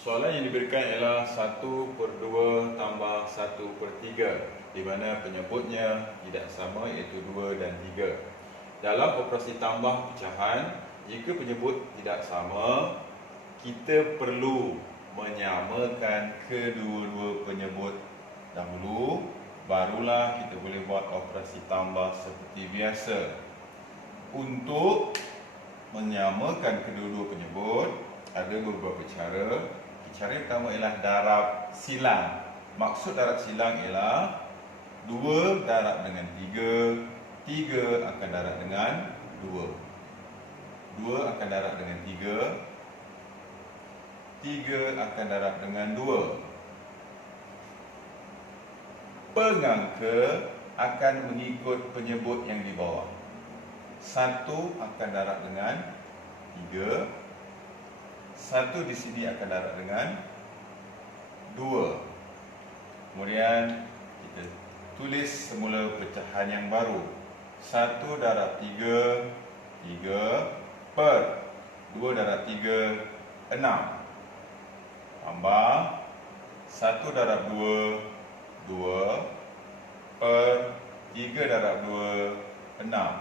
Soalan yang diberikan ialah 1/2 tambah 1/3, di mana penyebutnya tidak sama, iaitu 2 dan 3. Dalam operasi tambah pecahan, jika penyebut tidak sama, kita perlu menyamakan kedua-dua penyebut dahulu, barulah kita boleh buat operasi tambah seperti biasa. Untuk menyamakan kedua-dua penyebut, ada beberapa cara. Cara yang pertama ialah darab silang. Maksud darab silang ialah 2 darab dengan 3, 3 akan darab dengan 2. 2 akan darab dengan 3, 3 akan darab dengan 2. Pengangka akan mengikut penyebut yang di bawah. 1 akan darab dengan 3, 1 di sini akan darab dengan 2. Kemudian kita tulis semula pecahan yang baru. 1 darab 3, 3 per 2 darab 3, 6. Tambah 1 darab 2, 2 per 3 darab 2, 6.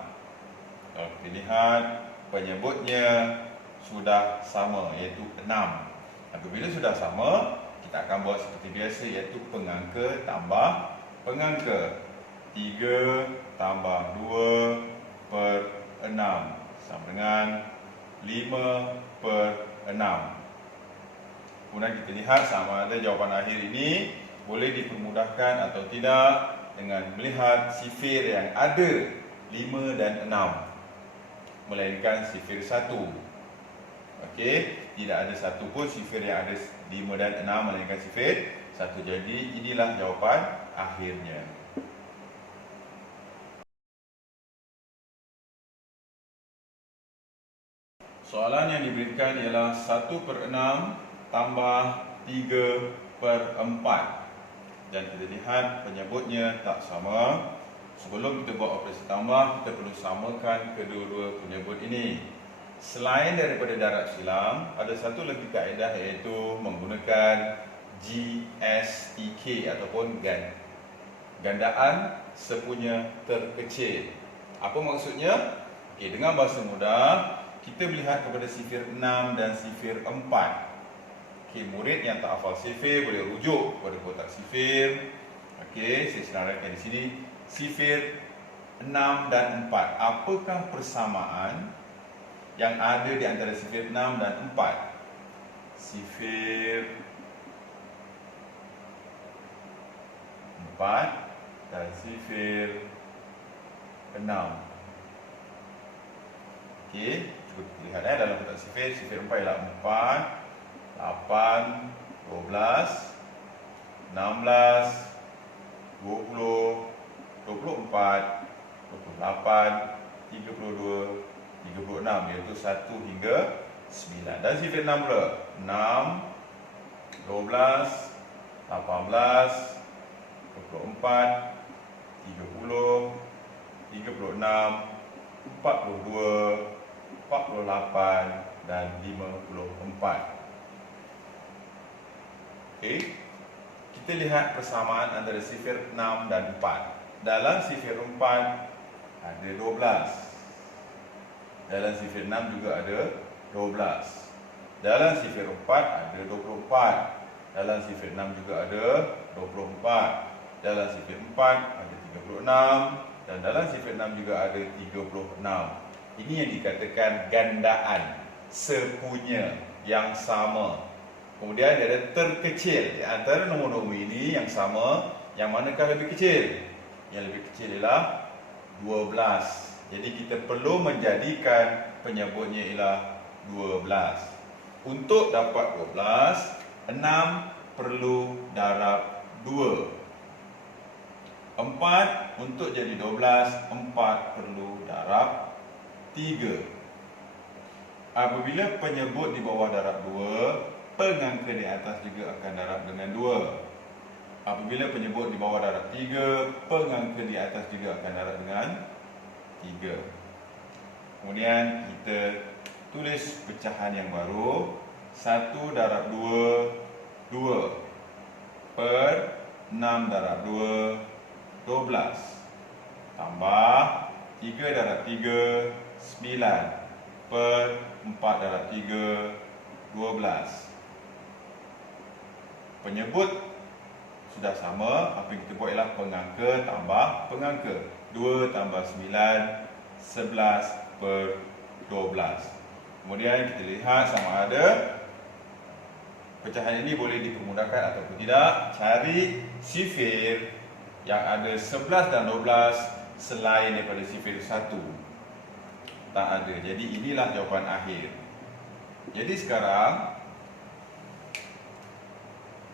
Kalau kita lihat, penyebutnya sudah sama, iaitu 6. Apabila sudah sama, kita akan buat seperti biasa, iaitu pengangka tambah pengangka. 3 tambah 2 per 6 sama dengan 5 per 6. Kemudian kita lihat sama ada jawapan akhir ini boleh dipermudahkan atau tidak dengan melihat sifir yang ada 5 dan 6, melainkan sifir 1. Okey, tidak ada satu pun sifir yang ada 5 dan 6 melainkan sifir 1. Jadi inilah jawapan akhirnya. Soalan yang diberikan ialah 1/6 tambah 3/4. Dan kita lihat penyebutnya tak sama. Sebelum kita buat operasi tambah, kita perlu samakan kedua-dua penyebut ini. Selain daripada darab silang, ada satu lagi kaedah, iaitu menggunakan GSTK ataupun gandaan sepunya terkecil. Apa maksudnya? Okey, dengan bahasa mudah, kita melihat kepada sifir 6 dan sifir 4. Okey, murid yang tak hafal sifir boleh rujuk kepada kotak sifir. Okey, saya senaraikan di sini. Sifir 6 dan 4. Apakah persamaan yang ada di antara sifir 6 dan 4? Sifir 4 dan sifir 6. Okey, cuba kita lihat dalam kotak sifir. Sifir 4 ialah 4, 8, 12, 16, 20, 24, 28, 32, 36, iaitu 1 hingga 9. Dan sifir 6 pula, 6, 12, 18, 24, 30, 36, 42, 48 dan 54. Okey, kita lihat persamaan antara sifir 6 dan 4. Dalam sifir 4 ada 12. Dalam sifir 6 juga ada 12. Dalam sifir 4 ada 24. Dalam sifir 6 juga ada 24. Dalam sifir 4 ada 36. Dan dalam sifir 6 juga ada 36. Ini yang dikatakan gandaan sepunya yang sama. Kemudian dia ada terkecil. Di antara nombor-nombor ini yang sama, yang manakah lebih kecil? Yang lebih kecil ialah 12. Jadi kita perlu menjadikan penyebutnya ialah 12. Untuk dapat 12, 6 perlu darab 2. 4 untuk jadi 12, 4 perlu darab 3. Apabila penyebut di bawah darab 2, pengangka di atas juga akan darab dengan 2. Apabila penyebut di bawah darab 3, pengangka di atas juga akan darab dengan 3. Kemudian kita tulis pecahan yang baru. 1 darab 2, 2. Per 6 darab 2, 12. Tambah 3 darab 3, 9. Per 4 darab 3, 12. Penyebut sudah sama. Apa yang kita buat ialah pengangka tambah pengangka. 2 tambah 9, 11 per 12. Kemudian kita lihat sama ada pecahan ini boleh dipermudahkan ataupun tidak. Cari sifir yang ada 11 dan 12 selain daripada sifir 1. Tak ada. Jadi inilah jawapan akhir. Jadi sekarang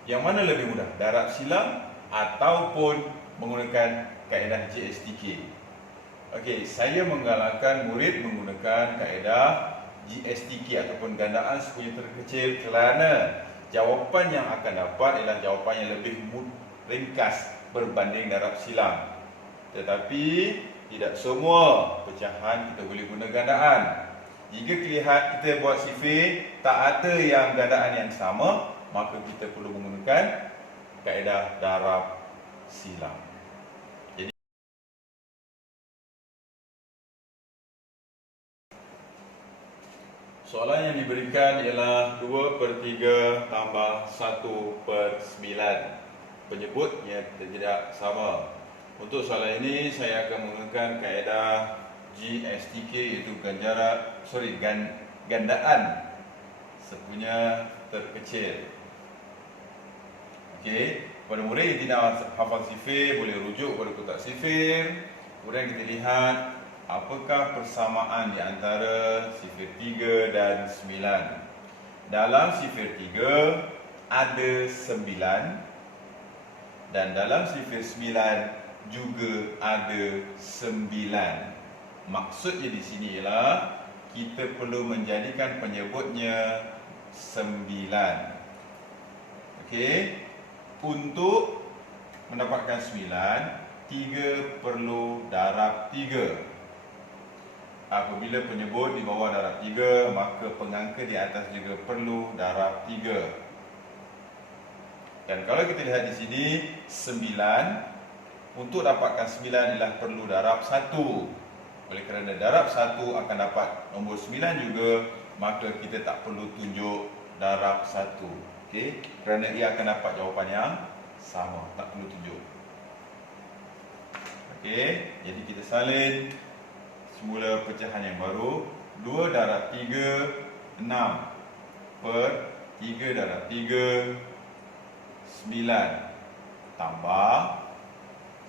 yang mana lebih mudah? Darab silang ataupun menggunakan kaedah GSTK? Okey, saya menggalakkan murid menggunakan kaedah GSTK ataupun gandaan sepunya terkecil kerana jawapan yang akan dapat ialah jawapan yang lebih ringkas berbanding darab silang. Tetapi tidak semua pecahan kita boleh guna gandaan. Jika kita buat sifir tak ada yang gandaan yang sama, maka kita perlu menggunakan kaedah darab silang. Jadi soalan yang diberikan ialah 2 per 3 tambah 1 per 9. Penyebutnya tidak sama. Untuk soalan ini saya akan menggunakan kaedah GSTK, iaitu gandaan sepunya terkecil. Okey, pada murid yang tidak hafal sifir boleh rujuk pada kotak sifir. Kemudian kita lihat apakah persamaan di antara sifir 3 dan 9. Dalam sifir 3 ada 9 dan dalam sifir 9 juga ada 9. Maksudnya di sini ialah kita perlu menjadikan penyebutnya 9. Okey. Untuk mendapatkan 9, 3 perlu darab 3. Apabila penyebut di bawah darab 3, maka pengangka di atas juga perlu darab 3. Dan kalau kita lihat di sini 9, untuk dapatkan 9 ialah perlu darab 1. Oleh kerana darab 1 akan dapat nombor 9 juga, maka kita tak perlu tunjuk darab 1. Okey, kerana ia akan dapat jawapan yang sama, tak perlu tunjuk. Okey, jadi kita salin semula pecahan yang baru. 2 darab 3, 6 per 3 darab 3, 9 tambah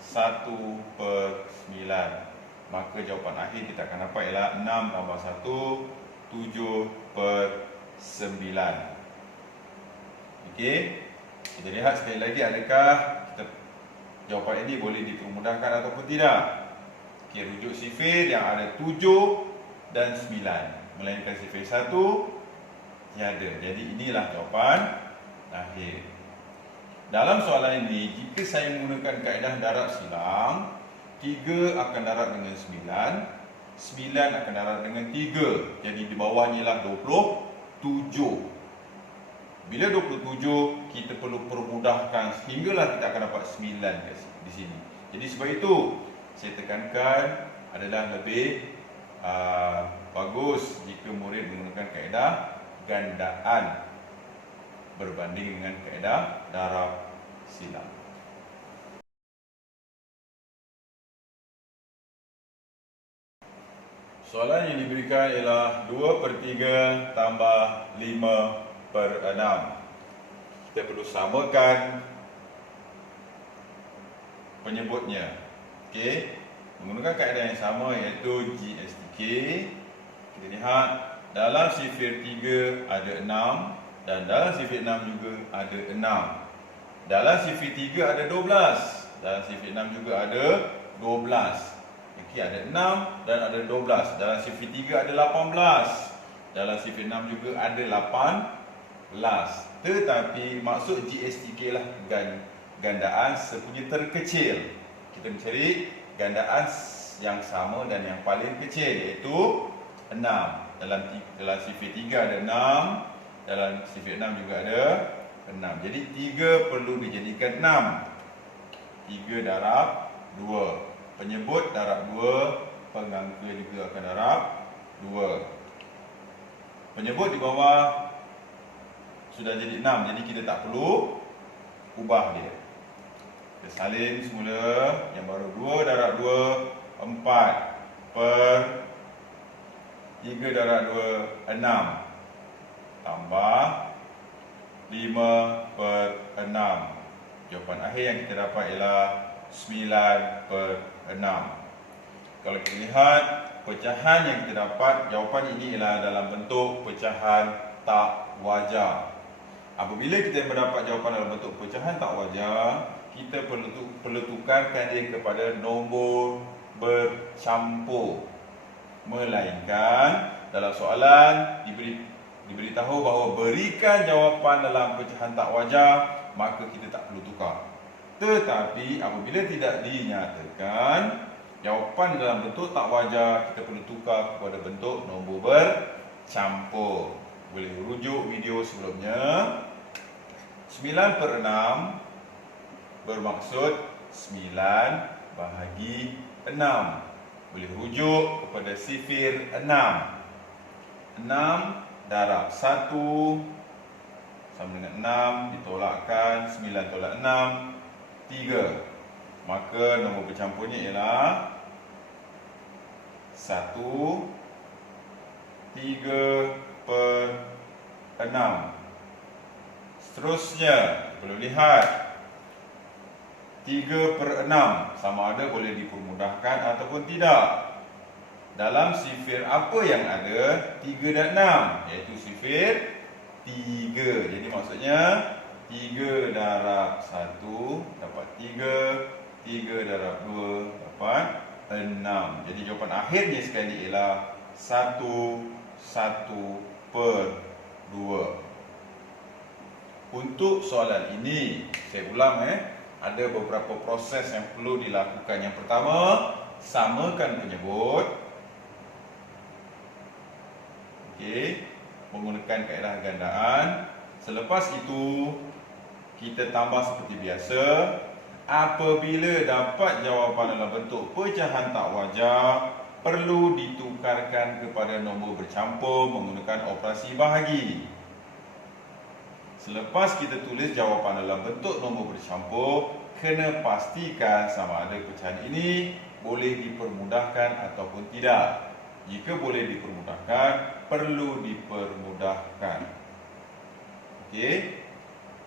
1 per 9. Maka jawapan akhir kita akan dapat ialah 6 tambah 1, 7 per 9. Okey, kita lihat sekali lagi adakah jawapan ini boleh dipermudahkan ataupun tidak. Okey, rujuk sifir yang ada 7 dan 9, melainkan sifir 1 tiada. Jadi inilah jawapan akhir. Dalam soalan ini, jika saya menggunakan kaedah darab silang, 3 akan darab dengan 9, 9 akan darab dengan 3. Jadi di bawahnya ialah 27. Bila 27, kita perlu permudahkan sehinggalah kita akan dapat 9 di sini. Jadi sebab itu saya tekankan adalah lebih bagus jika murid menggunakan kaedah gandaan berbanding dengan kaedah darab silang. Soalan yang diberikan ialah 2 per 3 tambah 5 per 6. Kita perlu samakan penyebutnya. Okey, menggunakan kaedah yang sama iaitu GSTK. Kita lihat dalam sifir 3 ada 6 dan dalam sifir 6 juga ada 6. Dalam sifir 3 ada 12, dalam sifir 6 juga ada 12. Okey, ada 6 dan ada 12. Dalam sifir 3 ada 18. Dalam sifir 6 juga ada 18. Tetapi maksud GSTK lah gandaan sepunya terkecil. Kita mencari gandaan yang sama dan yang paling kecil iaitu 6. Dalam sifir 3 ada 6, dalam sifir 6 juga ada 6. Jadi 3 perlu dijadikan 6. 3 darab 2. Penyebut darab 2, pengangka juga akan darab 2. Penyebut di bawah sudah jadi 6, jadi kita tak perlu ubah dia. Kita salin semula. Yang baru 2 darab 2, 4 per 3 darab 2, 6 tambah 5 per 6. Jawapan akhir yang kita dapat ialah 9 per 6. Kalau kita lihat pecahan yang kita dapat, jawapan ini ialah dalam bentuk pecahan tak wajar. Apabila kita mendapat jawapan dalam bentuk pecahan tak wajar, kita perlu tukarkan dia kepada nombor bercampur. Melainkan dalam soalan diberitahu bahawa berikan jawapan dalam pecahan tak wajar, maka kita tak perlu tukar. Tetapi apabila tidak dinyatakan jawapan dalam bentuk tak wajar, kita perlu tukar kepada bentuk nombor bercampur. Boleh rujuk video sebelumnya. 9 per 6 bermaksud 9 bahagi 6. Boleh rujuk kepada sifir 6. 6 darab 1 sama dengan 6 ditolakkan 9 tolak 6, 3. Maka nombor bercampurnya ialah 1, 3 per 6. Seterusnya, kita perlu lihat 3 per 6 sama ada boleh dipermudahkan ataupun tidak. Dalam sifir apa yang ada 3 dan 6? Iaitu sifir 3. Jadi maksudnya 3 darab 1 dapat 3, 3 darab 2 dapat 6. Jadi jawapan akhirnya sekali ialah 1 per 2. Untuk soalan ini, saya ulang ada beberapa proses yang perlu dilakukan. Yang pertama, samakan penyebut. Okey, menggunakan kaedah gandaan. Selepas itu, kita tambah seperti biasa. Apabila dapat jawapan dalam bentuk pecahan tak wajar, perlu ditukarkan kepada nombor bercampur menggunakan operasi bahagi. Selepas kita tulis jawapan dalam bentuk nombor bercampur, kena pastikan sama ada pecahan ini boleh dipermudahkan ataupun tidak. Jika boleh dipermudahkan, perlu dipermudahkan. Okey.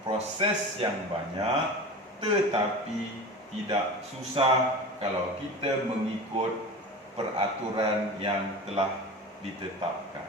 Proses yang banyak tetapi tidak susah kalau kita mengikut peraturan yang telah ditetapkan.